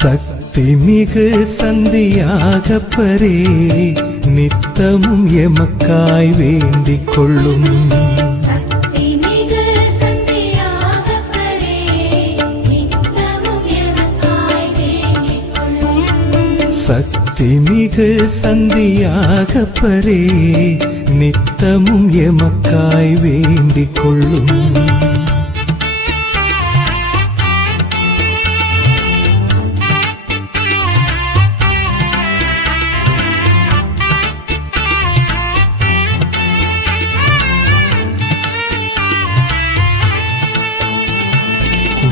சக்தி மிகு சந்தியாகப்பரே நித்தமும் எமக்காய் வேண்டிக் கொள்ளும். சக்தி மிகு சந்தியாகப்பரே நித்தமும் எமக்காய் வேண்டிக் கொள்ளும்.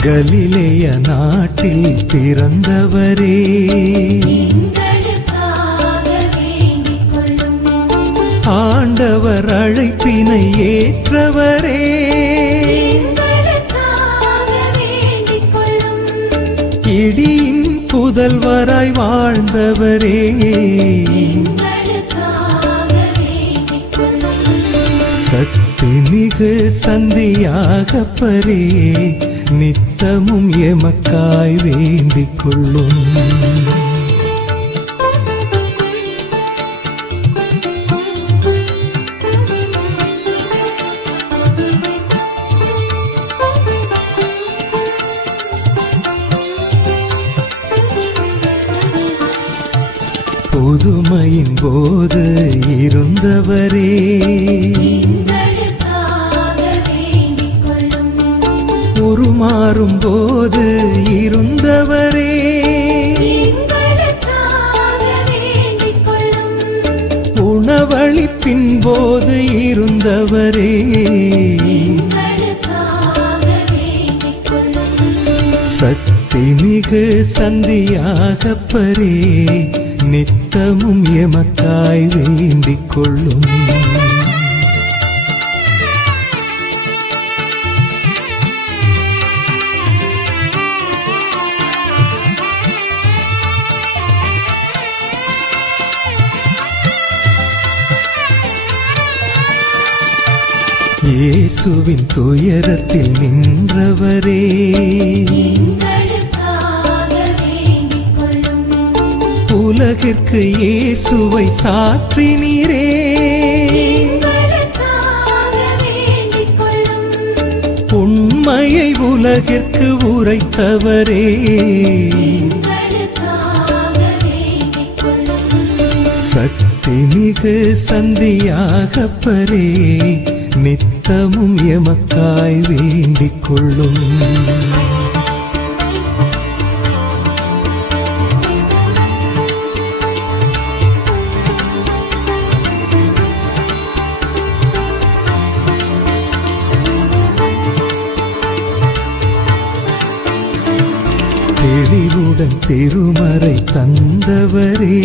கலிலேய நாட்டில் பிறந்தவரே ஆண்டவர் அழைப்பினை ஏற்றவரே இடியின் புதல்வராய் வாழ்ந்தவரே சக்தி மிகு சந்தியாகப்பரே நித்தமும் எமக்காய் வேண்டிக் கொள்ளும். புதுமையின் போது இருந்தவரே உருமாறும் போது இருந்தவரே உணவளிப்பின் போது இருந்தவரே சக்தி மிகு சந்தியாகப்பரே நித்தமும் எமக்காய் வேண்டிக் கொள்ளும். இயேசுவின் துயரத்தில் நின்றவரே உலகிற்கு இயேசுவை சாற்றினீரே உண்மையை உலகிற்கு உரைத்தவரே சக்தி மிகு சந்தியாகப்பரே நித்தமும் எமக்காய் வேண்டிக் கொள்ளும். தெளிவுடன் திருமறை தந்தவரே